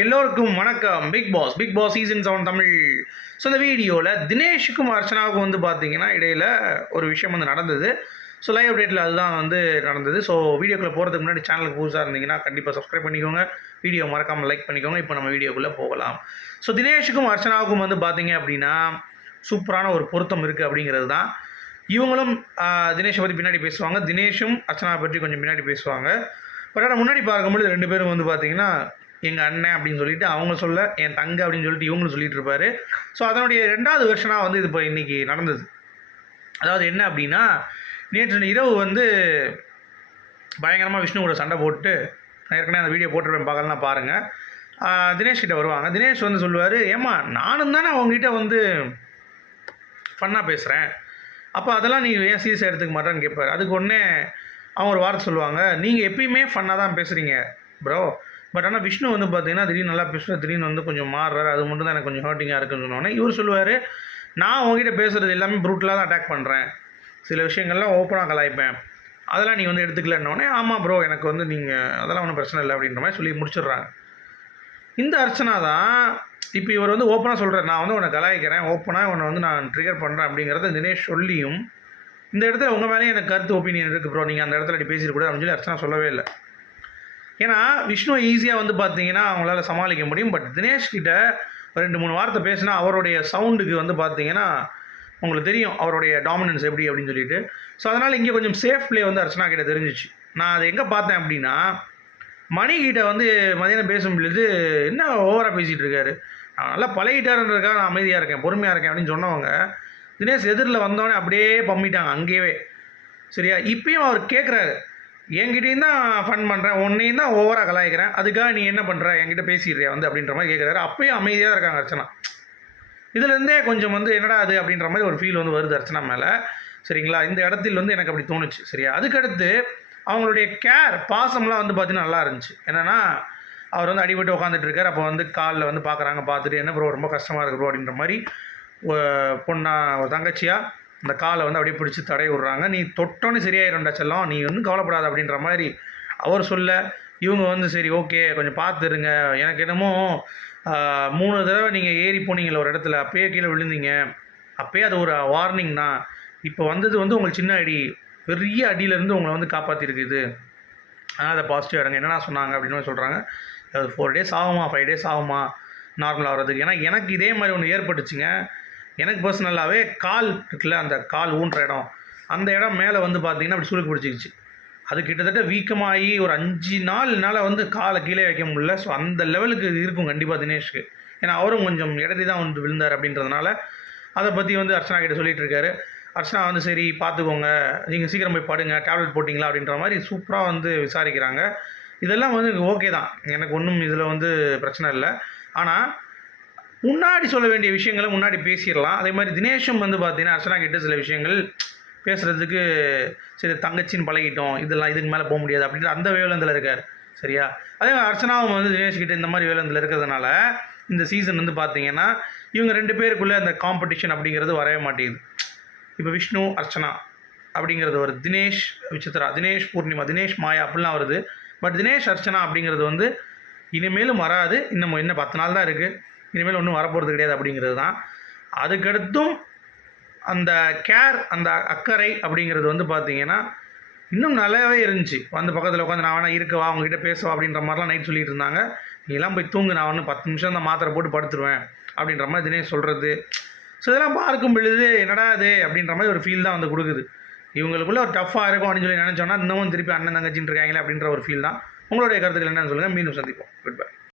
எல்லோருக்கும் வணக்கம். Bigg Boss Bigg Boss season seven Tamil. So இந்த வீடியோவில் தினேஷுக்கும் அர்ச்சனாவுக்கும் வந்து பார்த்தீங்கன்னா இடையில் ஒரு விஷயம் வந்து நடந்தது. ஸோ லைவ் அப்டேட்டில் அதுதான் வந்து நடந்தது. ஸோ வீடியோக்குள்ளே போகிறதுக்கு முன்னாடி சேனலுக்கு புதுசாக இருந்தீங்கன்னா கண்டிப்பாக சப்ஸ்கிரைப் பண்ணிக்கோங்க. வீடியோ மறக்காமல் லைக் பண்ணிக்கோங்க. இப்போ நம்ம வீடியோக்குள்ளே போகலாம். ஸோ தினேஷுக்கும் அர்ச்சனாவுக்கும் வந்து பார்த்தீங்க அப்படின்னா சூப்பரான ஒரு பொருத்தம் இருக்குது அப்படிங்கிறது தான் இவங்களும் தினேஷை பற்றி பின்னாடி பேசுவாங்க. தினேஷும் அர்ச்சனாவை பற்றி கொஞ்சம் பின்னாடி பேசுவாங்க. பட் ஆனால் முன்னாடி பார்க்கும்பொழுது ரெண்டு பேரும் வந்து பார்த்திங்கன்னா எங்கள் அண்ணன் அப்படின்னு சொல்லிட்டு அவங்க சொல்ல என் தங்க அப்படின்னு சொல்லிட்டு இவங்களும் சொல்லிட்டு இருப்பாரு. ஸோ அதனுடைய ரெண்டாவது வருஷனாக வந்து இது இப்போ இன்றைக்கி நடந்தது. அதாவது என்ன அப்படின்னா நேற்று இரவு வந்து பயங்கரமாக விஷ்ணு கூட சண்டை போட்டு நான் ஏற்கனவே அந்த வீடியோ போட்டிருப்பேன் பார்க்கலாம் பாருங்கள் தினேஷ் கிட்ட வருவாங்க. தினேஷ் வந்து சொல்லுவார் ஏம்மா நானும் தானே உங்ககிட்ட வந்து ஃபன்னாக பேசுகிறேன் அப்போ அதெல்லாம் நீ ஏன் சீரியஸாக எடுத்துக்க மாட்டேன்னு கேட்பார் அதுக்கு ஒன்றே அவங்க ஒரு வார்த்தை சொல்லுவாங்க நீங்கள் எப்பயுமே ஃபன்னாக தான் பேசுகிறீங்க ப்ரோ பட் ஆனால் விஷ்ணு வந்து பார்த்தீங்கன்னா திடீர்னு நல்லா பேசுகிற திடீர்னு வந்து கொஞ்சம் மாறுறாரு. அது மட்டும் தான் எனக்கு கொஞ்சம் ஹர்ட்டிங்காக இருக்குன்னு சொன்னோன்னே இவர் சொல்லுவார் நான் உங்ககிட்ட பேசுகிறது எல்லாமே ப்ரூட்டலாக தான் அட்டாக் பண்ணுறேன் சில விஷயங்கள்லாம் ஓப்பனாக கலாய்ப்பேன். அதெல்லாம் நீ வந்து எடுத்துக்கலன்னொடனே ஆமாம் ப்ரோ எனக்கு வந்து நீங்கள் அதெல்லாம் ஒன்றும் பிரச்சனை இல்லை அப்படின்ற மாதிரி சொல்லி முடிச்சிடுறாங்க. இந்த அர்ச்சனா தான் இப்போ இவர் வந்து ஓப்பனாக சொல்கிறார் நான் வந்து உன்னை கலாய்க்கிறேன். ஓப்பனாக உன்னை வந்து நான் ட்ரிகர் பண்ணுறேன் அப்படிங்கிறத தினேஷ் சொல்லியும் இந்த இடத்துல உங்கள் மேலேயும் எனக்கு கருத்து ஒப்பீனியன் இருக்குது ப்ரோ நீங்கள் அந்த இடத்துல இப்படி பேசிடக்கூடாது அப்படின்னு சொல்லி அர்ச்சனா சொல்லவே இல்லை. ஏன்னா விஷ்ணு ஈஸியாக வந்து பார்த்தீங்கன்னா அவங்களால சமாளிக்க முடியும். பட் தினேஷ்கிட்ட ரெண்டு மூணு வார்த்தை பேசினா அவருடைய சவுண்டுக்கு வந்து பார்த்தீங்கன்னா உங்களுக்கு தெரியும் அவருடைய டாமினன்ஸ் எப்படி அப்படின்னு சொல்லிட்டு. ஸோ அதனால் இங்கே கொஞ்சம் சேஃப் ப்ளே வந்து அர்ச்சனா கிட்ட தெரிஞ்சிச்சு. நான் அதை எங்கே பார்த்தேன் அப்படின்னா மணிகிட்ட வந்து மதியானம் பேசும் பொழுது என்ன ஓவராக பேசிகிட்டு இருக்காரு? நான் நல்லா பழகிட்டாருன்றதுக்காக நான் அமைதியாக இருக்கேன் பொறுமையாக இருக்கேன் அப்படின்னு சொன்னவங்க தினேஷ் எதிரில் வந்தோடனே அப்படியே பம்மிட்டாங்க அங்கேயே சரியா? இப்பயும் அவர் கேட்குறாரு என்கிட்டயும் தான் ஃபன் பண்ணுறேன் உன்னையும் தான் ஓவராக கலாய்க்கிறேன். அதுக்காக நீ என்ன பண்ணுற என்கிட்ட பேசிடுறியா வந்து அப்படின்ற மாதிரி கேட்குறாரு அப்பயும் அமைதியாக தான் இருக்காங்க அர்ச்சனா. இதுலேருந்தே கொஞ்சம் வந்து என்னடா அது அப்படின்ற மாதிரி ஒரு ஃபீல் வந்து வருது அர்ச்சனா மேலே. சரிங்களா? இந்த இடத்தில் வந்து எனக்கு அப்படி தோணுச்சு. சரியா? அதுக்கடுத்து அவங்களுடைய கேர் பாசம்லாம் வந்து பார்த்தீங்கன்னா நல்லா இருந்துச்சு. என்னென்னா அவர் வந்து அடிபட்டு உட்காந்துட்டு இருக்கார். அப்போ வந்து காலில் வந்து பார்க்குறாங்க பார்த்துட்டு என்ன ப்ரோ ரொம்ப கஷ்டமாக இருக்கு ப்ரோ அப்படின்ற மாதிரி பொண்ணா ஒரு தங்கச்சியாக அந்த காலை வந்து அப்படியே பிடிச்சி தடை விட்றாங்க. நீ தொட்டோன்னு சரியாயிரும்டா செல்லம். நீ ஒன்றும் கவலைப்படாத அப்படின்ற மாதிரி அவர் சொல்ல இவங்க வந்து சரி ஓகே கொஞ்சம் பார்த்துருங்க. எனக்கு என்னமோ மூணு தடவை நீங்கள் ஏறி போனீங்களே ஒரு இடத்துல. அப்பயே கீழே விழுந்தீங்க. அப்பயே அது ஒரு வார்னிங் தான். இப்போ வந்தது வந்து உங்களுக்கு சின்ன அடி பெரிய அடியிலேருந்து உங்களை வந்து காப்பாற்றிருக்குது ஆனால் அதை பாசிட்டிவ் எடுங்க என்னென்ன சொன்னாங்க அப்படின்னு சொல்கிறாங்க அது ஃபோர் டேஸ் ஆகுமா? ஃபைவ் டேஸ் ஆகுமா? நார்மல் ஆகிறதுக்கு ஏன்னா எனக்கு இதே மாதிரி ஒன்று ஏற்பட்டுச்சுங்க. எனக்கு பர்சனலாகவே கால் இருக்குல்ல அந்த கால் ஊன்ற இடம் அந்த இடம் மேலே வந்து பார்த்தீங்கன்னா அப்படி சுருக்கு பிடிச்சிக்கிச்சு. அது கிட்டத்தட்ட வீக்கமாகி ஒரு அஞ்சு நாள்னால வந்து காலை கீழே வைக்க முடியல. ஸோ அந்த லெவலுக்கு இருக்கும் கண்டிப்பாக தினேஷ்க்கு. ஏன்னா அவரும் கொஞ்சம் இடறி தான் வந்து விழுந்தார் அப்படின்றதுனால அதை பற்றி வந்து அர்ச்சனா கிட்ட சொல்லிகிட்டு இருக்காரு. அர்ச்சனா வந்து சரி பார்த்துக்கோங்க நீங்கள் சீக்கிரம் போய் படுங்க. டேப்லெட் போட்டிங்களா? அப்படின்ற மாதிரி சூப்பராக வந்து விசாரிக்கிறாங்க. இதெல்லாம் வந்து ஓகே தான். எனக்கு ஒன்றும் இதில் வந்து பிரச்சனை இல்லை. ஆனால் முன்னாடி சொல்ல வேண்டிய விஷயங்களை முன்னாடி பேசிடலாம். அதே மாதிரி தினேஷும் வந்து பார்த்தீங்கன்னா அர்ச்சனா கிட்ட சில விஷயங்கள் பேசுகிறதுக்கு சரி தங்கச்சின்னு பழகிட்டோம் இதெல்லாம் இதுக்கு மேலே போக முடியாது அப்படின்ற அந்த வேலந்தில் இருக்கார். சரியா? அதே மாதிரி அர்ச்சனாவும் வந்து தினேஷ் கிட்ட இந்த மாதிரி வேலந்தில் இருக்கிறதுனால இந்த சீசன் வந்து பார்த்தீங்கன்னா இவங்க ரெண்டு பேருக்குள்ளே அந்த காம்படிஷன் அப்படிங்கிறது வரவே மாட்டேங்குது. இப்போ விஷ்ணு அர்ச்சனா அப்படிங்கிறது வருது. தினேஷ் விசித்ரா தினேஷ் பூர்ணிமா தினேஷ் மாயா அப்படிலாம் வருது. பட் தினேஷ் அர்ச்சனா அப்படிங்கிறது வந்து இனிமேலும் வராது. இன்னும் இன்னும் பத்து நாள் தான் இருக்குது இனிமேல் ஒன்றும் வரப்போகிறது கிடையாது அப்படிங்கிறது தான். அதுக்கடுத்தும் அந்த கேர் அந்த அக்கறை அப்படிங்கிறது வந்து பார்த்தீங்கன்னா இன்னும் நல்லாவே இருந்துச்சு. வந்து பக்கத்தில் உட்காந்து நான் வேணா இருக்கவா அவங்ககிட்ட பேசுவா அப்படின்ற மாதிரிலாம் நைட் சொல்லிட்டு இருந்தாங்க. நீலாம் போய் தூங்கு நான் ஒன்று பத்து நிமிஷம் தான் மாத்திரை போட்டு படுத்துருவேன் அப்படின்ற மாதிரி தினே சொல்கிறது ஸோ இதெல்லாம் பார்க்கும் பொழுது என்னடா இது அப்படின்ற மாதிரி ஒரு ஃபீல் தான் வந்து கொடுக்குது. இவங்களுக்குள்ள ஒரு டஃப்பாக இருக்கும் அப்படின்னு சொல்லி நினச்சோன்னா இன்னமும் திருப்பி அண்ணன் தங்கச்சின்னு இருக்காங்களே அப்படின்ற ஒரு ஃபீல் தான். உங்களுடைய கருத்துக்கள் என்னென்னு சொல்லுங்கள் மீண்டும் சந்திப்போம். Good bye